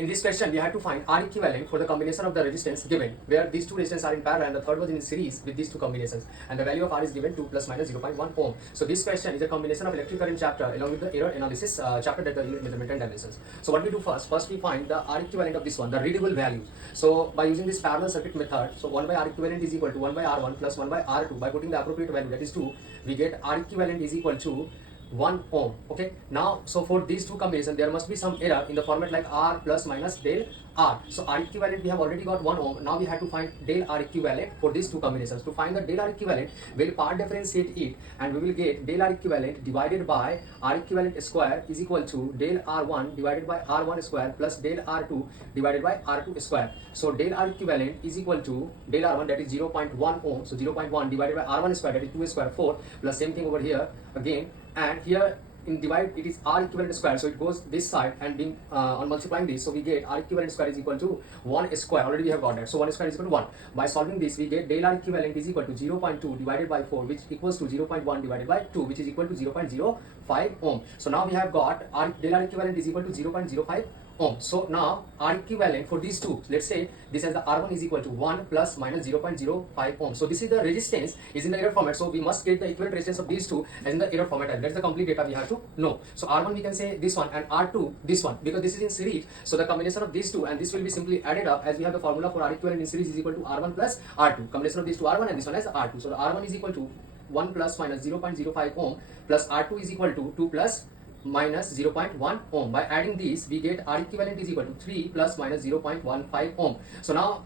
In this question, we had to find R equivalent for the combination of the resistance given, where these two resistances are in parallel and the third was in series with these two combinations. And the value of R is given 2 plus minus 0.1 ohm. So this question is a combination of electric current chapter along with the error analysis chapter, that the unit measurement and dimensions. So what we do first we find the R equivalent of this one, the readable value. So by using this parallel circuit method, so 1 by R equivalent is equal to 1 by R1 plus 1 by R2. By putting the appropriate value, that is 2, we get R equivalent is equal to 1 ohm. Okay, now so for these two combinations there must be some error in the format like R plus minus del R. So R equivalent, we have already got 1 ohm. Now we have to find del R equivalent for these two combinations. To find the del R equivalent, we'll part differentiate it and we will get del R equivalent divided by R equivalent square is equal to del R1 divided by R1 square plus del R2 divided by R2 square. So del R equivalent is equal to del R1, that is 0.1 ohm. So 0.1 divided by R1 square, that is 2 square 4, plus same thing over here again, and here in divide it is R equivalent square, so it goes this side and being on multiplying this, so we get R equivalent square is equal to 1 square. Already we have got that, so 1 square is equal to 1. By solving this, we get del R equivalent is equal to 0.2 divided by 4, which equals to 0.1 divided by 2, which is equal to 0.05 ohm. So now we have got del R equivalent is equal to 0.05 ohm. So now R equivalent for these two, let's say this as the R1 is equal to 1 plus minus 0.05 ohm. So this is the resistance is in the error format, so we must get the equivalent resistance of these two as in the error format, and that's the complete data we have to know. So R1 we can say this one and R2 this one, because this is in series, so the combination of these two and this will be simply added up, as we have the formula for R equivalent in series is equal to R1 plus R2. Combination of these two R1 and this one as R2. So the R1 is equal to 1 plus minus 0.05 ohm plus R2 is equal to 2 plus minus 0.1 ohm. By adding these, we get R equivalent is equal to 3 plus minus 0.15 ohm. So now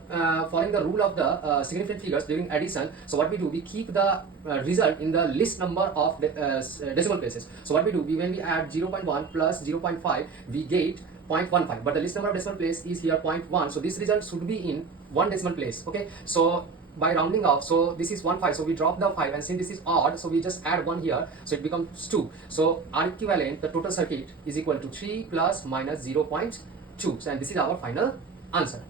following the rule of the significant figures during addition, so what we do, we keep the result in the least number of decimal places. So what we do, when we add 0.1 plus 0.5, we get 0.15, but the least number of decimal place is here 0.1, so this result should be in one decimal place. Okay, so by rounding off, so this is 1/5, so we drop the 5, and since this is odd, so we just add 1 here, so it becomes 2. So R equivalent, the total circuit, is equal to 3 plus minus 0.2. So and this is our final answer.